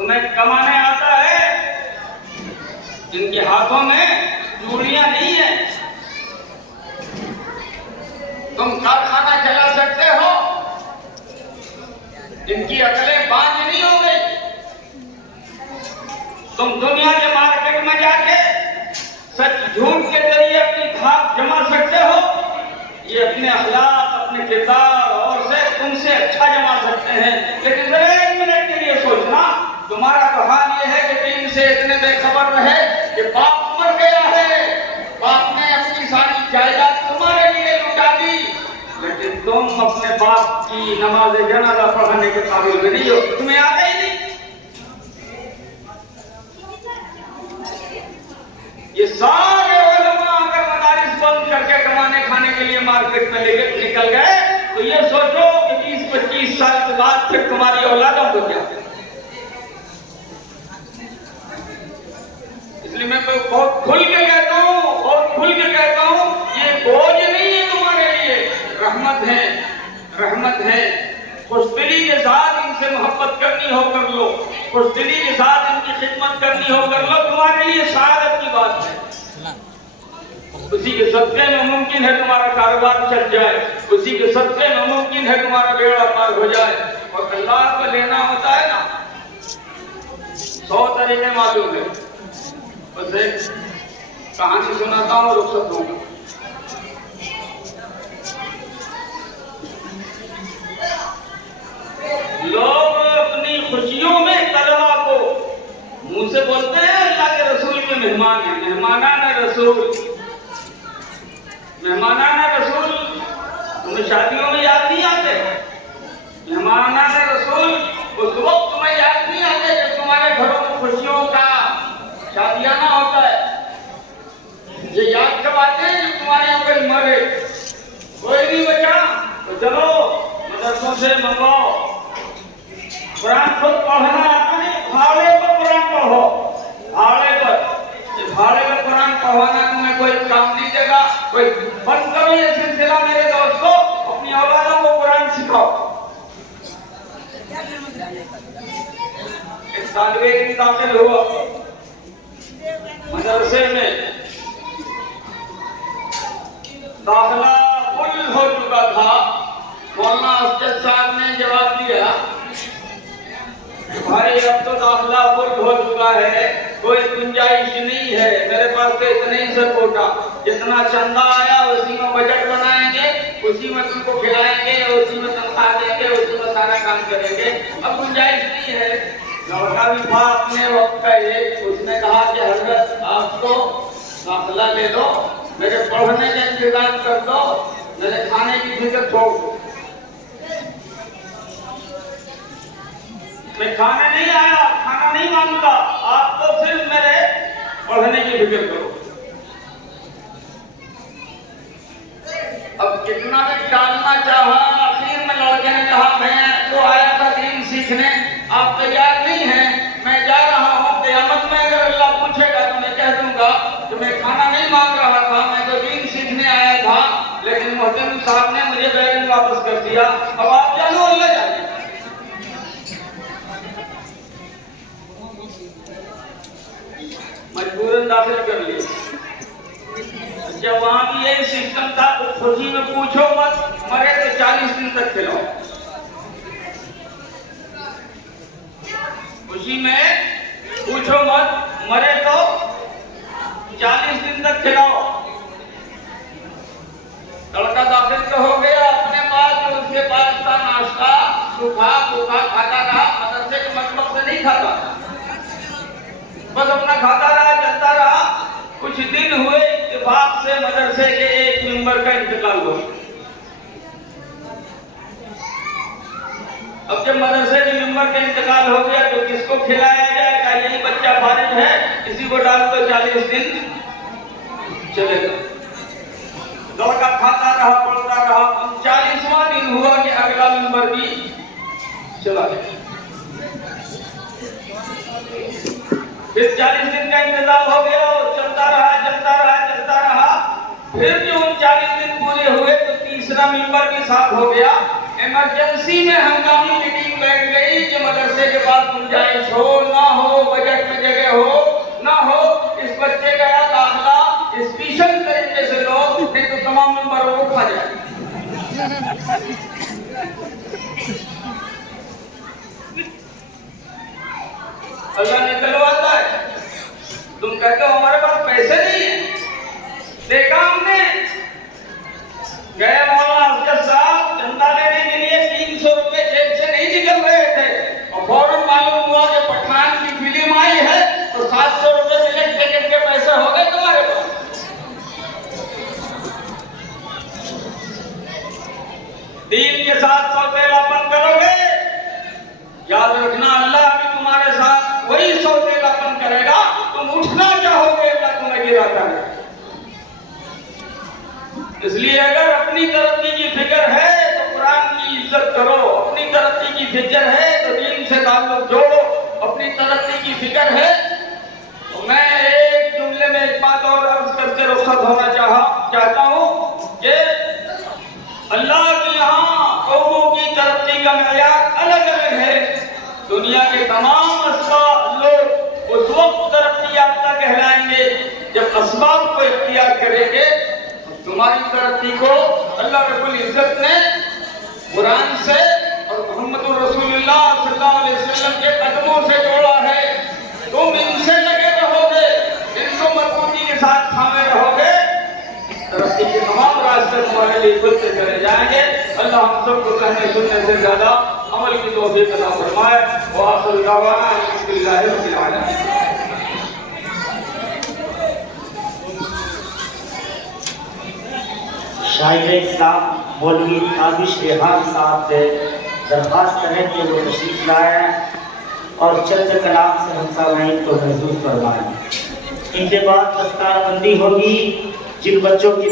तुम्हें कमाने आता है? इनके हाथों में चूड़ियां नहीं है। तुम कारखाना चला सकते हो? इनकी अकलें बांझ नहीं हो गई। तुम दुनिया के मार्केट में जाके सच झूठ के जरिए अपनी धाक जमा सकते हो? ये अपने अखलाक, अपने किरदार और से तुमसे अच्छा जमा सकते हैं। लेकिन जरा एक मिनट के लिए सोचना, तुम्हारा तो हाल ये है कि टीम से इतने बेखबर रहे कि बाप मर गया है, बाप ने अपनी सारी जायदाद तुम्हारे लिए लुटा दी, लेकिन तुम अपने बाप की नमाज जनाजा पढ़ाने के काबिल भी नहीं हो। तुम्हें आता ही नहीं। ये सारे उलमा अगर मदारिस बंद करके कमाने खाने के लिए मार्केट में लेके निकल गए तो ये सोचो कि 20-25 साल के बाद फिर तुम्हारी औलादों को क्या। इसलिए मैं बहुत खुल के कहता हूँ, बहुत खुल के कहता हूँ, ये बोझ नहीं है तुम्हारे लिए, रहमत है, रहमत है। खुशदिली के साथ इनसे मोहब्बत करनी हो कर लो, खुशदिली के साथ इनकी खिदमत करनी हो कर लो, तुम्हारे लिए सआदत की बात है। उसी के सदक़े में मुमकिन है तुम्हारा कारोबार चल जाए, उसी के सदक़े में मुमकिन है तुम्हारा बेड़ा पार हो जाए। और अल्लाह को लेना होता है ना, 100 तरीके मालूम है। बस एक कहानी सुनाता हूँ, रुखसत दूंगा। लोग अपनी खुशियों में तलबा को मुंह से बोलते हैं अल्लाह के रसूल के मेहमान है, मेहमानाना रसूल, मेहमानाना रसूल। तुम्हें शादियों में याद नहीं आते? मेहमानाना रसूल उस वक्त तुम्हें याद नहीं आते जब तुम्हारे घरों में खुशियों का शादियाना होता है। ये याद कब आते हैं जब तुम्हारे यहाँ कोई मरे, कोई नहीं बचा तो चलो मदरसों से मंगवाओ, कुरान खुद पढ़ना आता है, भाड़े पर कुरान पढ़ो, भाड़े पर। भाड़े पर कुरान पढ़वाना तुम्हें कोई काम नहीं देगा। कोई बंद करो ये सिलसिला मेरे दोस्तों, अपनी औलादों को कुरान सिखाओ। एक तालिबे इल्म दाखिल हुआ मदरसे में, दाखिला फुल हो चुका था। मौलाना अस्जद साहब ने जवाब दिया, भाई अब तो दाखिला फुल हो चुका है, कोई गुंजाइश नहीं है, मेरे पास तो इतना ही सब कोटा, जितना चंदा आया उसी में बजट बनाएंगे, उसी में तुमको खिलाएंगे, उसी में तनख्वाह देंगे, उसी में सारा काम करेंगे, अब गुंजाइश नहीं है। लड़का भी था अपने वक्त का एक, उसने कहा कि हजरत आप तो दाखिला ले लो, मेरे पढ़ने का इंतजाम कर दो, मेरे खाने की फिक्र छोड़ दो। मैं खाने नहीं आया, खाना नहीं मांगता, आप तो सिर्फ मेरे पढ़ने की फिक्र करो। अब कितना भी टालना चाहा, आखिर में लड़के ने कहा मैं तो आया था दीन सीखने, आप तैयार नहीं हैं, मैं जा रहा हूँ, क़यामत में अगर अल्लाह पूछेगा तो मैं कह दूंगा कि मैं खाना नहीं मांग रहा था, मैं तो दीन सीखने आया था, लेकिन मोहतरम साहब ने मुझे बैरन वापस कर दिया। अब आप जानो, अल्लाह जाने। मजबूरन दाखिल कर लिया। जब वहां भी यही सिस्टम था तो खुशी में पूछो मत, मरे तो 40 दिन तक खिलाओ। खुशी में पूछो मत, मरे तो 40 दिन तक खिलाओ। लड़का दाखिल तो हो गया, अपने पास उसके पास था नाश्ता, सूखा सूखा खाता रहा, मदरसे के मकसद से नहीं खाता, बस अपना खाता रहा, चलता रहा। कुछ दिन हुए, इत्तेफाक से मदरसे के एक मेंबर का इंतकाल हुआ। अब जब मदरसे के मेंबर का इंतकाल हो गया तो किसको खिलाया जाएगा? यही बच्चा फारिग है, इसी को डाल तो 40 दिन चलेगा। लड़का खाता रहा, पढ़ता रहा, 40वां दिन हुआ कि अगला मेंबर भी चला गया। फिर 40 दिन का इंतजाम हो गया और चलता रहा, चलता रहा, चलता रहा। फिर जो 40 दिन पूरे हुए तो तीसरा मेंबर भी साथ हो गया। इमरजेंसी में हंगामी मीटिंग बैठ गई कि मदरसे पैसे के पास गुंजाइश हो ना हो, बजट में जगह हो ना हो, इस बच्चे का दाखिला स्पेशल तरीके से लो, नहीं तो तमाम नंबरों को खा जाए। अल्लाह निकलवाता है। तुम कहते हो हमारे पास पैसे नहीं है। देखा हमने गए मौलाना अफजल साहब चंदा लेने के लिए 300 रुपए जेब से नहीं निकल रहे थे और फौरन मालूम हुआ कि पठान की फिल्म आई है तो 700 रुपए मिनट टिकट के पैसे हो गए तुम्हारे पास। दीन के साथ सौतेलापन करोगे, याद रखना अल्लाह भी तुम्हारे साथ वही सौतेलापन करेगा। तुम उठना चाहोगे, अल्लाह तुम्हें गिराता है। इसलिए अगर अपनी तरक्की की फिक्र है तो कुरान की इज्जत करो, अपनी तरक्की की फिक्र है तो दीन से ताल्लुक जोड़ो, अपनी तरक्की की फिक्र है तो मैं एक जुमले में एक बात और अर्ज करके रुखसत होना चाहता हूँ कि अल्लाह के यहाँ कौमों की तरक्की का मेयार अलग अलग है। दुनिया के तमाम लोग उस वक्त तरक्की याफ्ता कहलाएंगे जब असबाब को इख्तियार करेंगे। तुम्हारी तरक्की को अल्लाह रब्बुल इज्जत ने कुरान से और मोहम्मद रसूलुल्लाह सल्लल्लाहु अलैहि वसल्लम के कदमों से जोड़ा है। तुम इनसे लगे रहोगे, इनको मजबूती के साथ थामे रहोगे, तरक्की के तमाम रास्ते तुम्हारे लिए खुलते चले जाएंगे। अल्लाह हम सबको कहने सुनने से ज्यादा अमल की तौफीक अता फरमाए। व आखिर दावाना अल्हम्दुलिल्लाहि रब्बिल आलमीन। शाहिद इस्लाम मौलवी काबिश रेहान साहब से दरख्वास्त है कि वो तशरीफ लाए और चंद कलाम से हम सामाईन को महसूस करवाएं। इनके बाद दस्तारबंदी होगी। जिन बच्चों की